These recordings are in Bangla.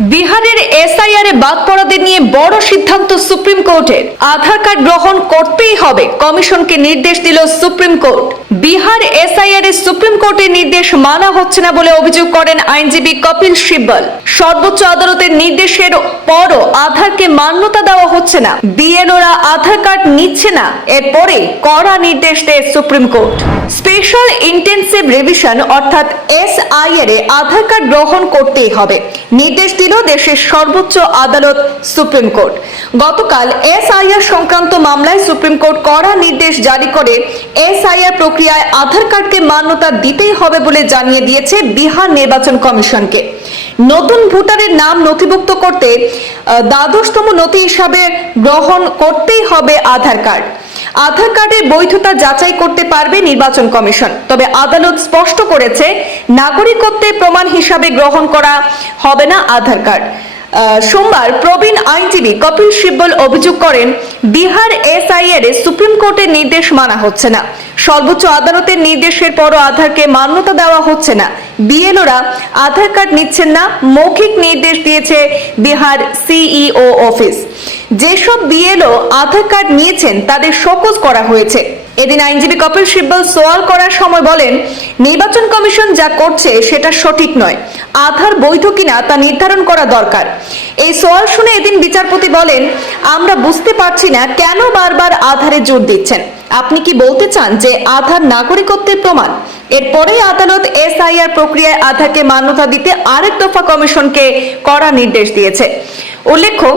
বিহারের এসআইআর এ বাদ পড়াদের নিয়ে বড় সিদ্ধান্ত সুপ্রিম কোর্টের। আধার কার্ড গ্রহণ করতেই হবে, কমিশনকে নির্দেশ দিল সুপ্রিম কোর্ট। বিহার এসআইআর এ সুপ্রিম কোর্টের নির্দেশ মানা হচ্ছে না বলে অভিযোগ করেন আইনজীবী কপিল সিব্বল। সর্বোচ্চ আদালতের নির্দেশের পরও আধারকে মান্যতা দেওয়া হচ্ছে না। বিএলওরা আধার কার্ড নিচ্ছে না, এরপরে কড়া নির্দেশ দেয় supreme court. Special intensive revision অর্থাৎ এসআইআর এ আধার কার্ড গ্রহণ করতেই হবে। নির্দেশ দিল দেশের সর্বোচ্চ আদালত সুপ্রিম কোর্ট। গতকাল এসআইআর সংক্রান্ত মামলায় সুপ্রিম কোর্ট কড়া নির্দেশ জারি করে এসআইআর প্রক্রিয়ায় আধার কার্ডকে মান্যতা দিতেই হবে বলে জানিয়ে দিয়েছে বিহার নির্বাচন কমিশনকে। নতুন ভোটারের নাম নথিভুক্ত করতে দ্বাদশতম নথি হিসাবে গ্রহণ করতেই হবে আধার কার্ড। আধার কার্ডের বৈধতা যাচাই করতে পারবে নির্বাচন কমিশন। তবে আদালত স্পষ্ট করেছে, নাগরিকত্বের প্রমাণ হিসাবে গ্রহণ করা হবে না আধার কার্ড। সোমবার প্রবীণ আইনজীবী কপিল সিব্বল অভিযোগ করেন, বিহার এসআইআর এ সুপ্রিম কোর্টের নির্দেশ মানা হচ্ছে না। সর্বোচ্চ আদালতের নির্দেশের পরও আধারকে মান্যতা দেওয়া হচ্ছে না। বিএলওরা আধার কার্ড নিচ্ছেন না, মৌখিক নির্দেশ দিয়েছে বিহার সিইও অফিস। যেসব বিএলও আধার কার্ড নিয়েছেন তাদের শোকজ করা হয়েছে। এদিন আইনজীবী কপিল সিব্বল সোয়াল করার সময় বলেন, নির্বাচন কমিশন যা করছে সেটা সঠিক নয়। আধার বৈধ কিনা তা নির্ধারণ করা দরকার। এই সোয়াল শুনে এদিন বিচারপতি বলেন, আমরা বুঝতে পারছি না কেন বারবার আধারে জোর দিচ্ছেন। আপনি কি বলতে চান যে আধার নাগরিকত্বের প্রমাণ? এরপরেই আদালত এসআইআর প্রক্রিয়ায় আধারকে মান্যতা দিতে আরেক দফা কমিশনকে কড়া নির্দেশ দিয়েছে। উল্লেখ্য,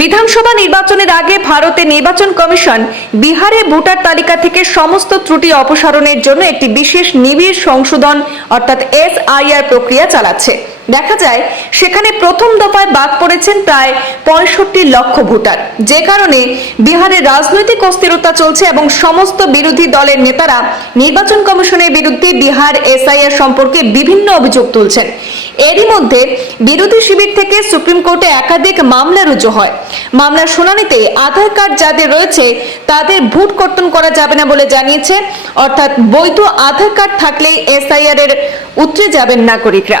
বিধানসভা নির্বাচনের আগে ভারতের নির্বাচন কমিশন বিহারে ভোটার তালিকা থেকে সমস্ত ত্রুটি অপসারণের জন্য একটি বিশেষ নিবিড় সংশোধন, অর্থাৎ এসআইআর প্রক্রিয়া চালাচ্ছে। দেখা যায়, সেখানে প্রথম দফায় বাদ পড়েছেন প্রায় পঁয়ষট্টি লক্ষ ভোটার। যে কারণে বিহারে রাজনৈতিক অস্থিরতা চলছে এবং সমস্ত বিরোধী দলের নেতারা নির্বাচন কমিশনের বিরুদ্ধে বিহার এসআইআর সম্পর্কে বিভিন্ন অভিযোগ তুলছেন। এরই মধ্যে বিরোধী শিবির থেকে সুপ্রিম কোর্টে একাধিক মামলা রুজু হয়। মামলার শুনানিতে আধার কার্ড যাদের রয়েছে, তাদের ভোট কর্তন করা যাবে না বলে জানিয়েছে, অর্থাৎ বৈধ আধার কার্ড থাকলেই এসআইআর এর উতরে যাবেন নাগরিকরা।